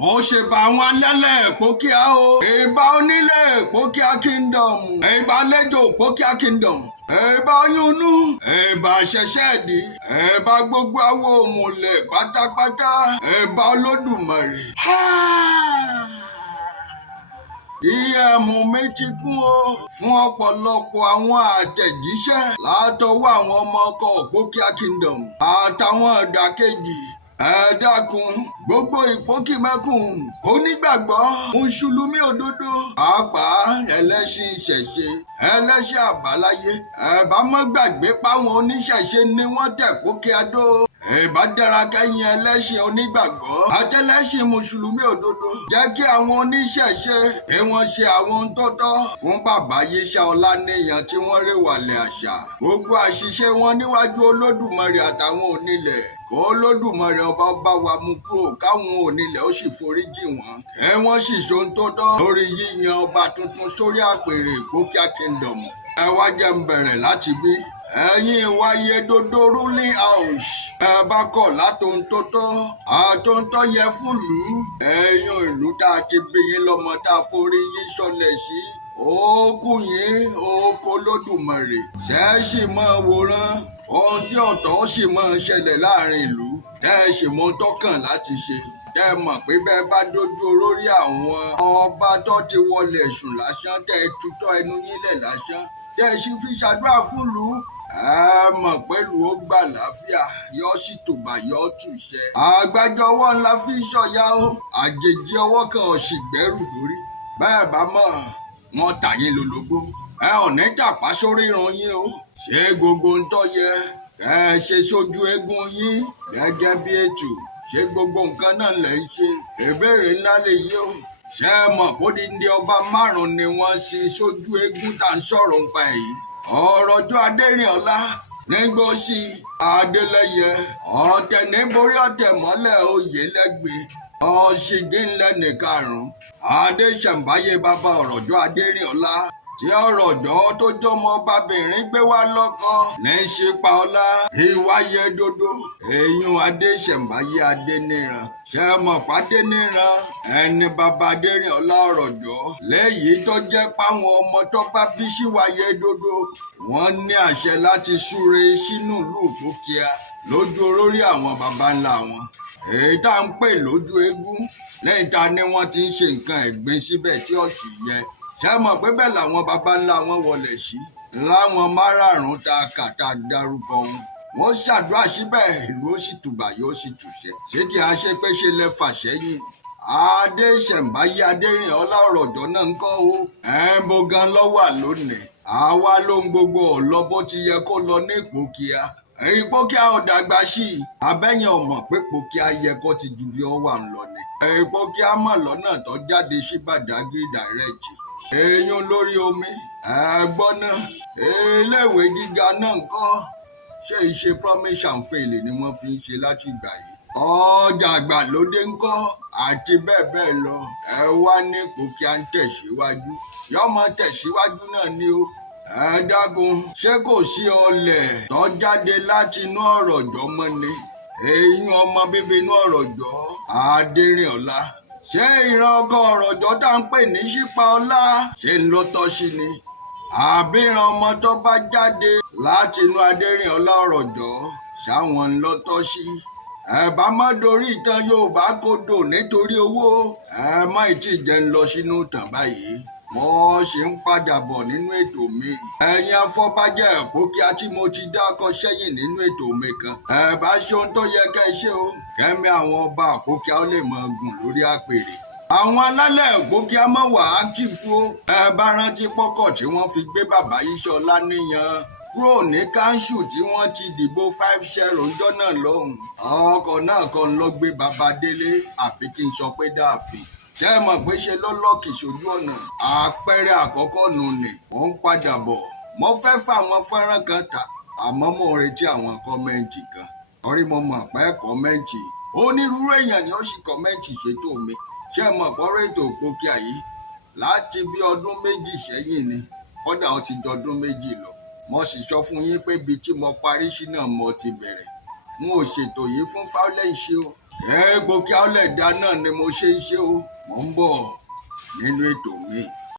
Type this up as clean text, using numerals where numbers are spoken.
mo ṣèbà àwọn alálẹ̀ Ìpókíà o. ìbà onílé Ìpókíà kingdom. ìbà àlejò Ìpókíà kingdom. ìbà oyúnnú. ìbà ṣẹ̀ṣẹ̀dí. ìbà gbogbo àwọn òmùlẹ̀ pátápátá. ìbà Olódùmarè. díẹ̀mù mi ti kún o fún ọ̀pọ̀lọpọ̀ àwọn àtẹ̀jíṣẹ́ látọwọ́ àwọn ọmọ ọkọ̀ Ìpókíà kingdom àtàwọn ìdàkejì. ẹ dákun gbogbo ìpókímẹ́kùn onígbàgbọ́ mùsùlùmí òdodo pàápàá ẹlẹ́sìn ìṣẹ̀ṣe ẹlẹ́sìn àbáláyé ẹ bá má gbàgbé páwọn oníṣẹ̀ṣe ni wọ́n tẹ̀ Ìpókíà dó. ìbá dára kẹ́yìn ẹlẹ́sìn onígbàgbọ́ àtẹlẹ́sìn mùsùlùmí òdodo jẹ́ kí àwọn oníṣẹ̀ṣe kí wọ́n ṣe àwọn ohun tó tọ́ fún bàbá Yíṣà Ọláníyan tí wọ́n rèwàlẹ̀ àṣà. gbogbo àṣìṣe wọn níwájú Olódùmarè àtàwọn onílẹ̀ kó Olódùmarè ọba bá wa mú kúrò káwọn onílẹ̀ ó sì foríjì wọn. ẹ wọ́n sì ṣohun tó tọ́ lórí yíyan ọba tuntun sórí àpèrè Ìpókíà kingdom. ẹ wá jẹ́ n bẹ̀rẹ̀ láti bí. ẹ̀yin ìwáyé dodo ruling house ẹ bá kọ̀ látòun tó tọ́ àtòǹtọ́ yẹ fún ìlú. ẹ̀yin ìlú tá a ti bí yín lọ́mọ tá a forí yín sọlẹ̀ sí. òkú yín òkú Olódùmarè ṣẹ́ẹ̀ṣì máa wòran ohun tí ọ̀tọ̀ sì máa ṣẹlẹ̀ láàrin ìlú. tẹ́ ẹ sì mọ tọ́kàn láti ṣe. tẹ́ ẹ mọ̀ pé bẹ́ẹ̀ bá dojú olórí àwọn ọba tó ti wọlé sùn lásán tẹ́ ẹ tutọ́ ẹnu yín lẹ̀ lásán tẹ́ ẹ sì fi ṣàdúrà fún ìlú. ẹ mọ̀ pẹ̀lú ó gbà láfíà yọ sí tùbà yọ túṣẹ. àgbájọ ọwọ́ ńlá fi ń ṣọ̀yà o àjèjì ọwọ́ kan ò sì gbẹ́rù lórí. bẹ́ẹ̀ bá mọ̀ wọ́n tà yín lólobó. ẹ ò ní tàpá sórí irun yín o. ṣé gbogbo ń tọ́ yẹ ẹ ṣe sójú eégún yín gẹ́gẹ́ bí ètò ṣé gbogbo nǹkan náà lẹ̀ ń ṣe. ìbéèrè ńlá lèyí o. ṣé ẹ mọ̀ kó dídí ọba márùn-ún ni wọ́n ṣe sójú eégún tá à ń sọ̀rọ̀ nípa èyí. ọ̀rọ̀jọ́ Adérìnọlá Nígbòsí Adélẹ́yẹ Ọ̀tẹ̀níborí Ọ̀tẹ̀mọ́lẹ̀ Oyèlẹ́gbẹ́ Ọ̀ṣìngínlẹ̀ nìkarùn-ún Adéṣẹ̀mbáyé bàbá ọ̀rọ̀jọ́ Adérìnọlá tí ọ̀rọ̀jọ́ tó jọmọ ọbabìnrin gbé wá lọ́kọ ní Ṣípàọlá ìwáyé dodo èèyàn Adéṣẹ̀mbáyé Adéníran ṣe mọ̀ f'Adéníran ẹni bàbá Adérìnọlá ọ̀rọ̀jọ́ léyìí tó jẹ́ páwọn ọmọ tó bá bí síwáyé dodo wọ́n ní àṣẹ láti súre sínú ìlú Ìpókíà lójú olórí àwọn baba ńlá wọn èyí tá à ń pè lójú eégún lẹ́yìn tá ni wọ́n ti ń ṣe nǹkan ẹ̀gbin síbẹ̀ tí ó sì yẹ. ṣé mọ̀ pé bẹ́ẹ̀ làwọn baba ńlá wọn wọlé sí láwọn márààrún tá a kà tá a dárúkọ wọn. wọ́n ṣàdúrà síbẹ̀ ìlú ó sì tùbà yóò sì tùṣẹ́. ṣé kí a ṣe pé ṣe lẹ fà sẹ́yìn. Adéṣẹ̀mbáyé Adérìnọlá ọ̀rọ̀jọ́ náà ń kọ́ o. ẹ̀ ń bo gan lọ́wọ́ lónìí. àwa ló ń gbogbo ọ̀lọ́ bó ti yẹ kó lọ ní Ìpókíà. Ìpókíà ò dàgbà sí i. abẹ́yẹn ò mọ̀ pé Ìpókíà yẹ kó ti ju bí ó wà ń lọ ni. Ìpókíà mọ̀ lọ́nà tó jáde sí Badagry direct. èèyàn lórí omi ẹ̀gbọ́n náà iléèwé gíga náà ń kọ́ ṣé ìṣe promise and fail ni wọ́n fi ń ṣe láti ìgbà yìí. ọjà àgbàlódé ń kọ́ àti bẹ́ẹ̀ bẹ́ẹ̀ lọ. ẹ wá ní Ìpókíà ń tẹ̀síwájú yọmọ tẹ̀síwájú náà ni ó. ẹ dákun ṣé kò sí ọlẹ̀ tó jáde láti inú ọ̀rọ̀jọ́ mọ́ ni. èèyàn ọmọ bíbí inú ọ̀rọ̀jọ́ Adérìnọlá ṣé ìran ọkọ ọ̀rọ̀jọ́ tá ń pè ní Ṣípàọlá ṣe ń lọ tọ́ sí ni. àbíran ọmọ tó bá jáde láti inú Adérìnọlá ọ̀rọ̀jọ́ ṣáwọn ń lọ tọ́ sí. ẹ bá má dorí ìtàn Yorùbá kodò nítorí owó. ẹ má tí ì jẹ́ ń lọ sínú ìtàn báyìí. wọ́n ṣe ń padà bọ̀ nínú ètò mi. ẹ̀yin afọbajẹ Ìpókíà tí mo ti dákọ sẹ́yìn nínú ètò mi kan. ẹ bá ṣe ohun tó yẹ kẹ́ ẹ ṣe o. kẹ́mi àwọn ọba Ìpókíà ó lè máa gùn lórí àpèrè. àwọn alálẹ̀ Ìpókíà mọ̀ wá kì fún o. ẹ bá rántí pọ́kọ̀ tí wọ́n fi gbé bàbá Yíṣà Ọláníyan kúrò ní káńsù tí wọ́n ti dìbò 5 ọjọ́ náà lọ́hùn. ọkọ̀ náà kan ló gbé baba Délé àfi kí n sọ pé dáàfin. ṣé ẹ mọ̀ pé ṣe ló lọ́ọ̀kì sójú ọ̀nà. àpẹẹrẹ àkọ́kọ́ nù ní wọ́n ń padà bọ̀. mo fẹ́ fáwọn fọ́nrán kan tà àmọ́ mo ń retí àwọn kọ́mẹ́ǹtì kan. torí mo mọ̀ pé kọ́mẹ́ǹtì onírúurú èèyàn ni ó sì kọ́mẹ́ǹtì ṣètò mi. ṣé ẹ mọ̀ pọ́rọ̀ ètò Ìpókíà yìí láti bí ọdún méjì sẹ́yìn ni kódà ó ti dọdún méjì lọ. mo sì sọ fún yín pé ibi tí mo parí sí náà mo ti bẹ̀rẹ̀. n ò ṣètò yìí fún fáwọlẹ́ǹsì o Ipò kí a lè dá náà ni mo ṣe ń ṣe o. Mo ń bọ̀ nínú ètò mi.